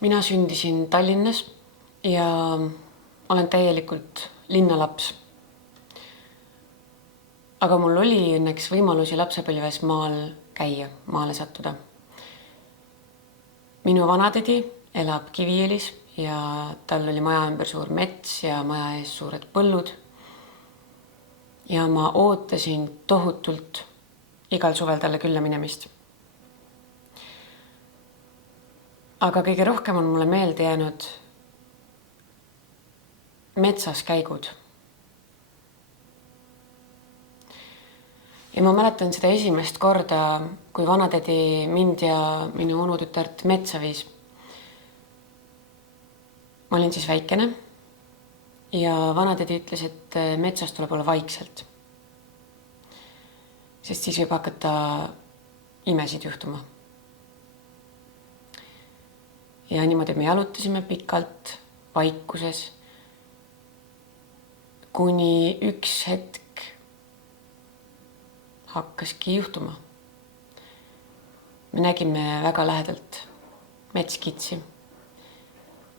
Mina sündisin Tallinnas ja olen täielikult linnalaps. Aga mul oli õnneks võimalusi lapsepõlves maal käia, maale sattuda. Minu vanatädi elab Kivielis ja tal oli maja ümber suur mets ja maja ees suured põllud. Ja ma ootasin tohutult igal suvel talle külla minemist. Aga kõige rohkem on mulle meelde jäänud metsas käigud. Ja ma mäletan seda esimest korda, kui vanatädi mind ja minu onutütart metsa viis. Ma olin siis väikene ja vanatädi ütles, et metsas tuleb olla vaikselt. Sest siis võib hakata imesid juhtuma. Ja niimoodi me jalutasime pikalt vaikuses, kuni üks hetk hakkaski juhtuma. Me nägime väga lähedalt metskitsi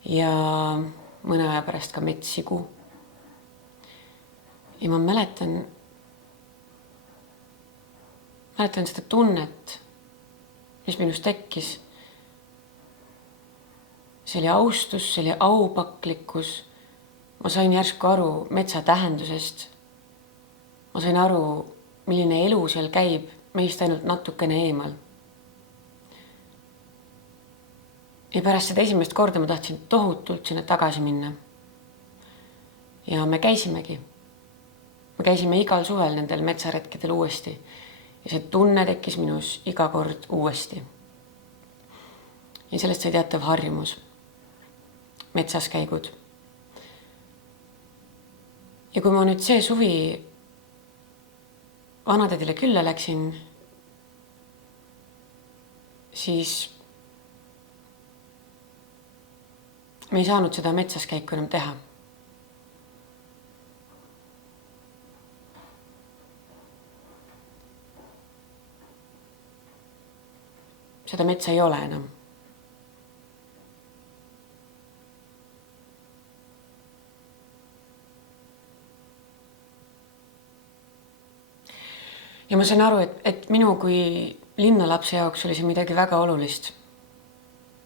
ja mõne aja pärast ka metssigu. Ja ma mäletan seda tunnet, mis minus tekkis. See oli austus, see oli aupaklikkus. Ma sain järsku aru metsa tähendusest. Ma sain aru, milline elu seal käib, meist ainult natukene eemal. Ja pärast seda esimest korda ma tahtsin tohutult sinna tagasi minna. Ja me käisimegi. Me käisime igal suvel nendel metsaretkedel uuesti. Ja see tunne tekkis minus iga kord uuesti. Ja sellest sai teatav harjumus. Metsas käigud. Ja kui ma nüüd see suvi vanatädile külla läksin, siis me ei saanud seda metsas käiku enam teha. Seda metsa ei ole enam. Ja ma sain aru, et minu kui linnalapse jaoks oli see midagi väga olulist,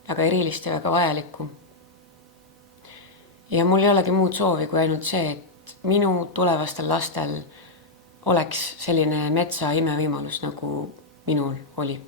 väga erilist ja väga vajalikku. Ja mul ei olegi muud soovi kui ainult see, et minu tulevastel lastel oleks selline metsa imevõimalus, nagu minul oli.